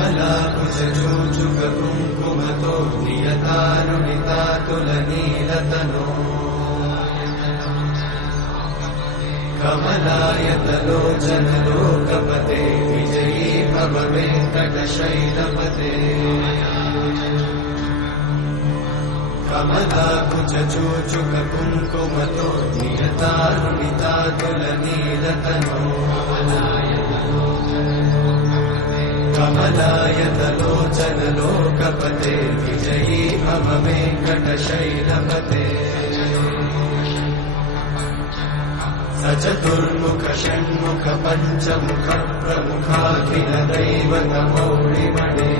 कमलाकुचूचुककुङ्कुमतो नियतारुणितातुलनीलतनो कमलायतलोचनलोकपते विजयी भव वेङ्कटशैलपते कमलाकुचूचुककुङ्कुमतो नियतारुणितातुलनीलतनो कमलायतलोचनलोकपते विजयी भव वेङ्कटशैलपते सचतुर्मुख षण्मुख पञ्चमुख प्रमुखाखिल दैवतमौलिमणे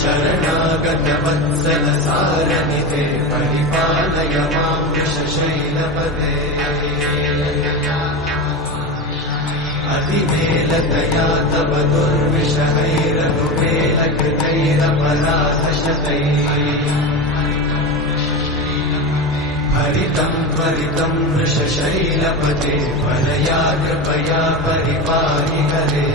शरणागत वत्सल सारनिधे परिपालय मां वृषशैलपते अतिवेलतया तव दुर्विषहैरनुवेलकृतैरपराधशतैः हरितं त्वरितं वृषशैलपते वरया कृपया परिपाहि हरे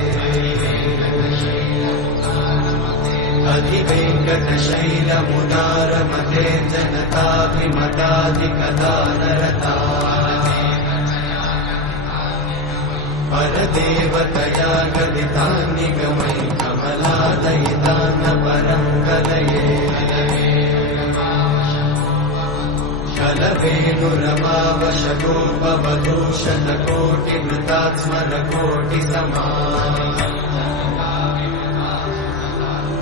अधिवेङ्कटशैलमुदारमते जनताभिमताधिकदानरता परदेवतया गदितान्निगमयि कमलादयितान्न परं कलये कलवेणुरमावशतोपवधूषणकोटिमृतात्स्मरकोटिसमा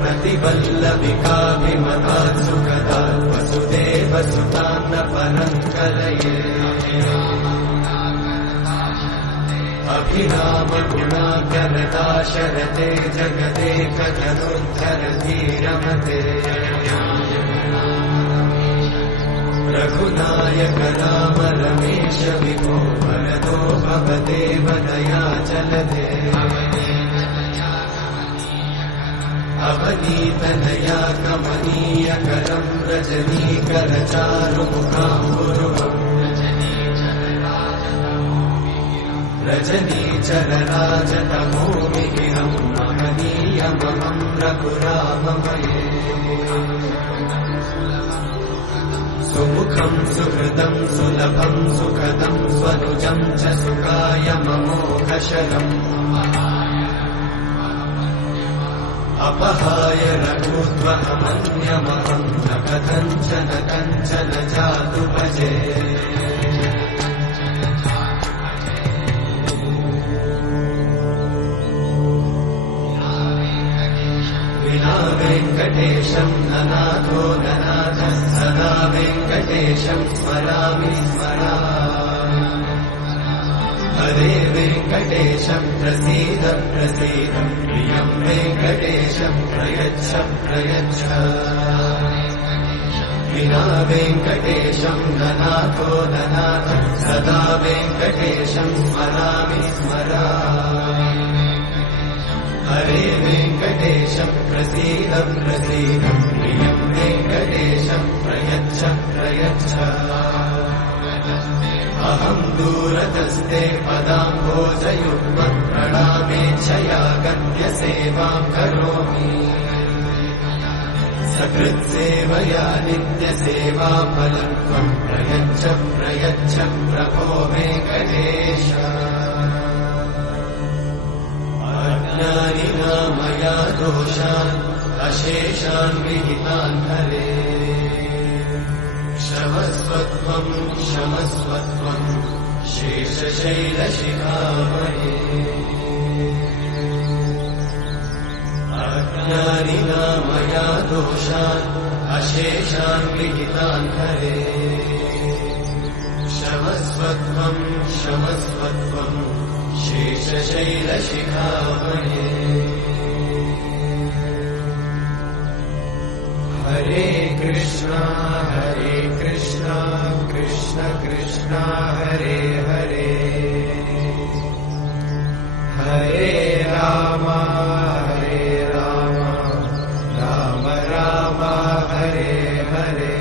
प्रतिवल्लभिकाभिमतात् सुखदात् वसुदेवसुतान्न परं कलये अभिरामगुणाकरदाशरथे जगदेकजनोद्धर धीरमते रघुनायक राम रमेश विभो वरदो भवदेव दयाचलधे अवनीतनया कमनीयकरं रजनीकरचारुमुखाम्बुरुहम् रजनीचरराजतमोमिहिरं महनीयमहं रघुराममये सुमुखं सुहृदं सुलभं सुखदं स्वनुजं च सुखायममोघशरम् अपहाय रघुत्वमन्यमहं न कथञ्चन कञ्चन जातु भजे विना वेङ्कटेशं ननाथो ननाथ सदा वेङ्कटेशं स्मरामि स्मरामि हरे वेङ्कटेशं प्रसीद प्रसीद प्रियं वेङ्कटेशं प्रयच्छ प्रयच्छ विना वेङ्कटेशं ननाथो ननाथ सदा वेङ्कटेशं स्मरामि स्मरामि हरे वेङ्कटेशं प्रसीद प्रसीद प्रियं वेङ्कटेशं प्रयच्छ प्रयच्छ अहं दूरतस्ते पदाम्भोजयुग्मं प्रणामेच्छया गद्यसेवां करोमि सकृत्सेवया नित्यसेवाफलं त्वं प्रयच्छ प्रयच्छ प्रभो वेङ्कटेश अज्ञानिना मया दोषान् अशेषान् विहितान् हरे क्षमस्वत्वं क्षमस्वत्वं शेषशैलशिखामणे अज्ञानिना मया दोषान् अशेषान् विहितान् हरे क्षमस्वत्वं क्षमस्वत्वं शेषशैलशिखामणे हरे कृष्णा कृष्ण कृष्ण हरे हरे हरे राम राम राम हरे हरे